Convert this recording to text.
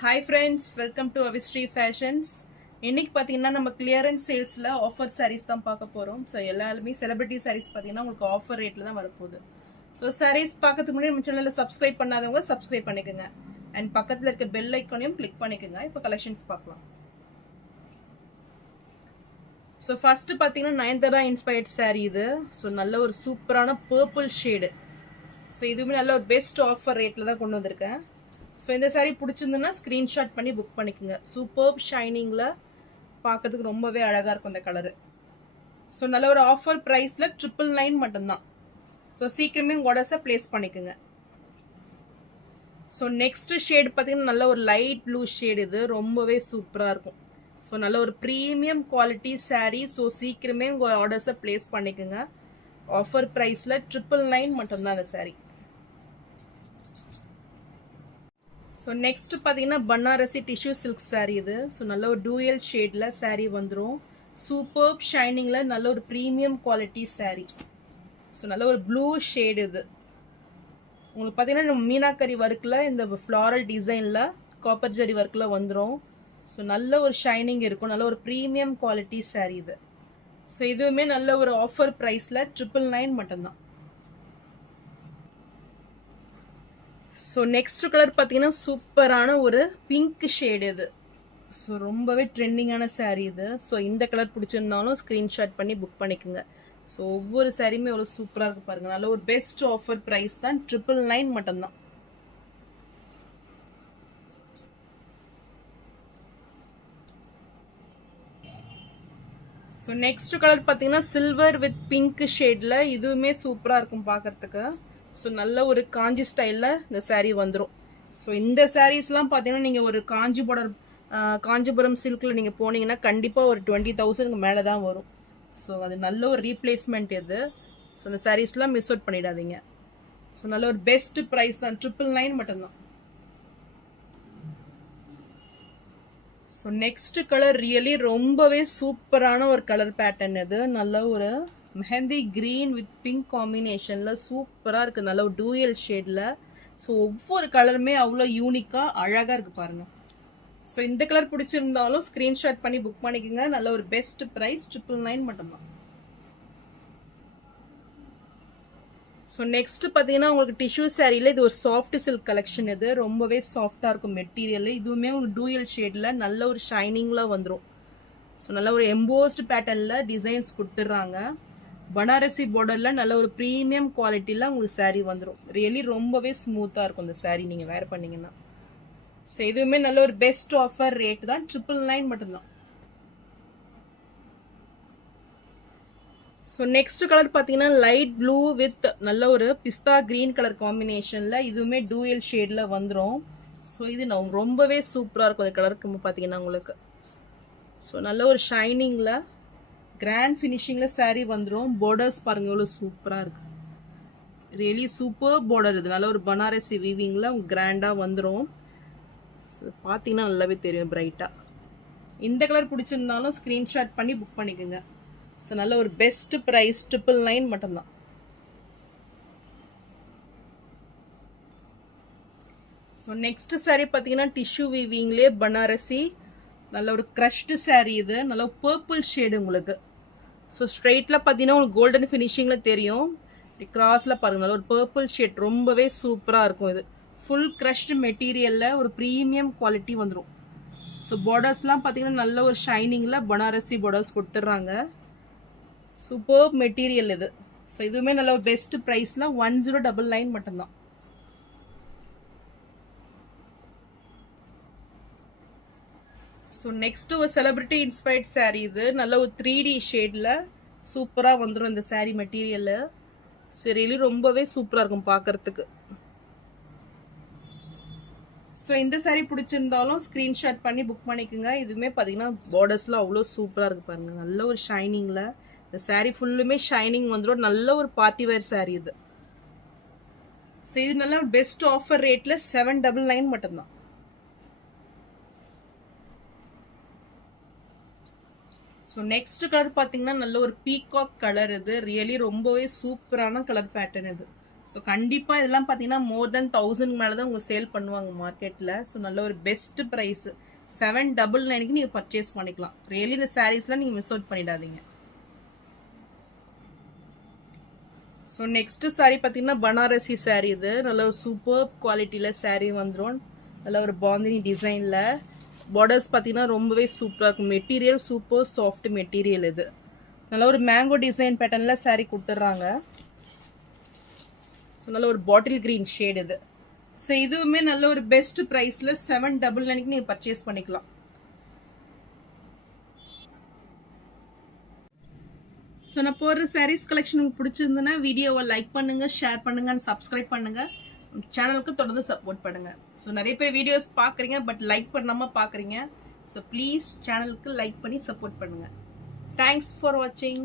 Hi friends, welcome to Avistry Fashions. இன்னைக்கு பார்த்தீங்கன்னா நம்ம கிளியரன்ஸ் சேல்ஸில் ஆஃபர் sarees தான் பார்க்க போகிறோம். ஸோ எல்லாருமே செலிபிரிட்டி sarees பார்த்தீங்கன்னா உங்களுக்கு ஆஃபர் ரேட்டில் தான் வரப்போகுது. ஸோ sarees பார்க்கறதுக்கு முன்னாடி நம்ம சேனலில் சப்ஸ்கிரைப் பண்ணாதவங்க சப்ஸ்கிரைப் பண்ணிக்கோங்க. அண்ட் பக்கத்தில் இருக்க பெல் ஐக்கானையும் கிளிக் பண்ணிக்கோங்க. இப்போ கலெக்ஷன்ஸ் பார்க்கலாம். ஸோ ஃபஸ்ட்டு பார்த்தீங்கன்னா நயன்தாரா இன்ஸ்பயர்ட் saree இது. ஸோ நல்ல ஒரு சூப்பரான பர்பிள் ஷேடு. ஸோ இதுவுமே நல்ல ஒரு பெஸ்ட் ஆஃபர் ரேட்டில் தான் கொண்டு வந்திருக்கேன். ஸோ இந்த சாரீ பிடிச்சிருந்துன்னா ஸ்க்ரீன்ஷாட் பண்ணி புக் பண்ணிக்கோங்க. சூப்பர் ஷைனிங்கில் பார்க்கறதுக்கு ரொம்பவே அழகாக இருக்கும் இந்த கலரு. ஸோ நல்ல ஒரு ஆஃபர் ப்ரைஸில் 999 மட்டும்தான். ஸோ சீக்கிரமே உங்கள் ஆர்டர்ஸை ப்ளேஸ் பண்ணிக்கோங்க. ஸோ நெக்ஸ்ட்டு ஷேடு பார்த்தீங்கன்னா நல்ல ஒரு லைட் ப்ளூ ஷேடு. இது ரொம்பவே சூப்பராக இருக்கும். ஸோ நல்ல ஒரு ப்ரீமியம் குவாலிட்டி சாரீ. ஸோ சீக்கிரமே உங்கள் ஆர்டர்ஸை ப்ளேஸ் பண்ணிக்கோங்க. ஆஃபர் ப்ரைஸில் 999 மட்டும்தான் அந்த சாரீ. ஸோ நெக்ஸ்ட் பார்த்தீங்கன்னா பனாரசி டிஷ்யூ சில்க் சாரீ இது. ஸோ நல்ல ஒரு டூயல் ஷேடில் சாரீ வந்துடும். சூப்பர் ஷைனிங்கில் நல்ல ஒரு ப்ரீமியம் குவாலிட்டி சாரீ. ஸோ நல்ல ஒரு ப்ளூ ஷேடு இது. உங்களுக்கு பார்த்தீங்கன்னா நம்ம மீனாக்கரி ஒர்க்கில் இந்த ஃப்ளாரல் டிசைனில் காப்பர் ஜரி ஒர்க்கில் வந்துடும். ஸோ நல்ல ஒரு ஷைனிங் இருக்கும். நல்ல ஒரு ப்ரீமியம் குவாலிட்டி சாரீ இது. ஸோ இதுவுமே நல்ல ஒரு ஆஃபர் ப்ரைஸில் 999 மட்டும்தான். ஸோ நெக்ஸ்ட் கலர் பார்த்தீங்கன்னா சூப்பரான ஒரு பிங்க் ஷேடு இது. ஸோ ரொம்பவே ட்ரெண்டிங்கான சாரீ இது. ஸோ இந்த கலர் பிடிச்சிருந்தாலும் ஸ்க்ரீன்ஷாட் பண்ணி புக் பண்ணிக்கோங்க. ஸோ ஒவ்வொரு சாரியுமே எவ்வளோ சூப்பராக இருக்கு பாருங்க. நல்ல ஒரு பெஸ்ட் ஆஃபர் ப்ரைஸ் தான் 999 மட்டும்தான். ஸோ நெக்ஸ்ட் கலர் பார்த்தீங்கன்னா சில்வர் வித் பிங்க் ஷேடில். இதுவுமே சூப்பராக இருக்கும் பார்க்கறதுக்கு. ஸோ நல்ல ஒரு காஞ்சி ஸ்டைலில் இந்த சாரீ வந்துடும். ஸோ இந்த சாரீஸ்லாம் பார்த்தீங்கன்னா நீங்கள் ஒரு காஞ்சிபுரம் சில்கில் நீங்கள் போனீங்கன்னா கண்டிப்பாக ஒரு 20,000 மேலே தான் வரும். ஸோ அது நல்ல ஒரு ரீப்ளேஸ்மெண்ட் இது. ஸோ இந்த சாரீஸ்லாம் மிஸ் அவுட் பண்ணிடாதீங்க. ஸோ நல்ல ஒரு பெஸ்ட் ப்ரைஸ் தான் 999 மட்டும்தான். ஸோ நெக்ஸ்ட் கலர் ரியலி ரொம்பவே சூப்பரான ஒரு கலர் பேட்டர்ன் இது. நல்ல ஒரு மெஹந்தி கிரீன் வித் பிங்க் காம்பினேஷனில் சூப்பராக இருக்குது. நல்ல ஒரு டூயல் ஷேடில். ஸோ ஒவ்வொரு கலருமே அவ்வளோ யூனிக்காக அழகாக இருக்குது பாருங்கள். ஸோ இந்த கலர் பிடிச்சிருந்தாலும் ஸ்க்ரீன்ஷாட் பண்ணி புக் பண்ணிக்கோங்க. நல்ல ஒரு பெஸ்ட் ப்ரைஸ் 999 மட்டும்தான். ஸோ நெக்ஸ்ட் பார்த்தீங்கன்னா உங்களுக்கு டிஷ்யூ சாரியில் இது ஒரு சாஃப்ட் சில்க் கலெக்ஷன். இது ரொம்பவே சாஃப்டாக இருக்கும் மெட்டீரியல். இதுவுமே உங்களுக்கு டூயல் ஷேடில் நல்ல ஒரு ஷைனிங்கில் வந்துடும். ஸோ நல்ல ஒரு எம்போஸ்டு பேட்டர்னில் டிசைன்ஸ் கொடுத்துட்றாங்க. பனாரசி பார்டரில் நல்ல ஒரு ப்ரீமியம் குவாலிட்டியில் உங்களுக்கு சாரீ வந்துடும். ரியலி ரொம்பவே ஸ்மூத்தாக இருக்கும் இந்த சாரீ நீங்கள் வேர் பண்ணிங்கன்னா. ஸோ இதுவுமே நல்ல ஒரு பெஸ்ட் ஆஃபர் ரேட் தான் 999 மட்டும்தான். ஸோ நெக்ஸ்ட் கலர் பார்த்தீங்கன்னா லைட் ப்ளூ வித் நல்ல ஒரு பிஸ்தா கிரீன் கலர் காம்பினேஷனில். இதுவுமே டூயல் ஷேடில் வந்துடும். ஸோ இது ரொம்பவே சூப்பராக இருக்கும் இந்த கலருக்கு பார்த்தீங்கன்னா உங்களுக்கு. ஸோ நல்ல ஒரு ஷைனிங்கில் கிராண்ட் ஃபினிஷிங்கில் சாரீ வந்துடும். பார்டர்ஸ் பாருங்கள் எவ்வளோ சூப்பராக இருக்குது. ரியலி சூப்பர் பார்டர் இது. நல்ல ஒரு பனாரசி வீவிங்கில் கிராண்டாக வந்துடும். ஸோ பார்த்தீங்கன்னா நல்லாவே தெரியும் பிரைட்டாக. இந்த கலர் பிடிச்சிருந்தாலும் ஸ்க்ரீன்ஷாட் பண்ணி புக் பண்ணிக்கோங்க. ஸோ நல்ல ஒரு பெஸ்ட் ப்ரைஸ் 999 மட்டும்தான். ஸோ நெக்ஸ்ட் சாரீ பார்த்தீங்கன்னா டிஷ்யூ வீவிங்லேயே பனாரசி நல்ல ஒரு க்ரஷ்டு சாரீ இது. நல்ல பர்பிள் ஷேடு உங்களுக்கு. ஸோ ஸ்ட்ரெயிட்டில் பார்த்தீங்கன்னா உங்களுக்கு கோல்டன் ஃபினிஷிங்கில் தெரியும். கிராஸில் பாருங்கள் நல்ல ஒரு பர்பிள் ஷேட் ரொம்பவே சூப்பராக இருக்கும். இது ஃபுல் க்ரஷ்டு மெட்டீரியலில் ஒரு ப்ரீமியம் குவாலிட்டி வந்துடும். ஸோ பார்டர்ஸ்லாம் பார்த்தீங்கன்னா நல்ல ஒரு ஷைனிங்கில் பனாரசி பார்டர்ஸ் கொடுத்துட்றாங்க. சூப்பர் மெட்டீரியல் இது. ஸோ இதுவுமே நல்ல ஒரு பெஸ்ட் ப்ரைஸில் 1099 மட்டும்தான். ஸோ நெக்ஸ்ட் ஒரு செலிபிரிட்டி இன்ஸ்பயர்ட் சாரீ இது. நல்ல ஒரு 3D ஷேடில் சூப்பராக வந்துடும் இந்த சாரீ மெட்டீரியலு. சரியில ரொம்பவே சூப்பராக இருக்கும் பார்க்கறதுக்கு. ஸோ இந்த சாரீ பிடிச்சிருந்தாலும் ஸ்க்ரீன்ஷாட் பண்ணி புக் பண்ணிக்கோங்க. இதுவுமே பார்த்தீங்கன்னா பார்டர்ஸ்லாம் அவ்வளோ சூப்பராக இருக்குது பாருங்கள். நல்ல ஒரு ஷைனிங்கில் இந்த சாரீ ஃபுல்லுமே ஷைனிங் வந்துடும். நல்ல ஒரு பார்ட்டி வேர் சாரீ இது. ஸோ இது நல்ல ஒரு பெஸ்ட் ஆஃபர் ரேட்டில் 799 மட்டும்தான். ஸோ நெக்ஸ்ட் கலர் பார்த்தீங்கன்னா நல்ல ஒரு பீகாக் கலர் இது. ரியலி ரொம்பவே சூப்பரான கலர் பேட்டர்ன் இது. ஸோ கண்டிப்பாக இதெல்லாம் பார்த்தீங்கன்னா மோர் தென் 1000 மேலே தான் உங்களுக்கு சேல் பண்ணுவாங்க மார்க்கெட்டில். ஸோ நல்ல ஒரு பெஸ்ட் ப்ரைஸ் 799க்கு நீங்கள் பர்ச்சேஸ் பண்ணிக்கலாம். ரியலி இந்த சாரீஸ்லாம் நீங்கள் மிஸ் அவுட் பண்ணிடாதீங்க. ஸோ நெக்ஸ்ட் சாரீ பார்த்தீங்கன்னா பனாரசி சாரீ. இது நல்ல ஒரு சூப்பர் குவாலிட்டியில் சாரீ வந்துடும். நல்ல ஒரு பாந்தினி டிசைனில் பார்டர்ஸ் பார்த்தீங்கன்னா ரொம்பவே சூப்பராக இருக்கும். Material super soft material. இது நல்ல ஒரு மேங்கோ டிசைன் பேட்டர்னில் சாரீ கொடுத்துட்றாங்க. ஸோ நல்ல ஒரு பாட்டில் கிரீன் ஷேட் இது. ஸோ இதுவுமே நல்ல ஒரு பெஸ்ட் ப்ரைஸில் 799க்கு நீங்கள் பர்ச்சேஸ் பண்ணிக்கலாம். ஸோ நான் போடுற சாரீஸ் கலெக்ஷன் உங்களுக்கு பிடிச்சிருந்ததுன்னா வீடியோவை லைக் பண்ணுங்கள், ஷேர் பண்ணுங்கள், சப்ஸ்கிரைப் பண்ணுங்கள். சேனலுக்கு தொடர்ந்து சப்போர்ட் பண்ணுங்கள். ஸோ நிறைய பேர் வீடியோஸ் பார்க்குறீங்க பட் லைக் பண்ணாமல் பார்க்குறீங்க. ஸோ ப்ளீஸ் சேனலுக்கு லைக் பண்ணி சப்போர்ட் பண்ணுங்கள். தேங்க்ஸ் ஃபார் வாட்சிங்.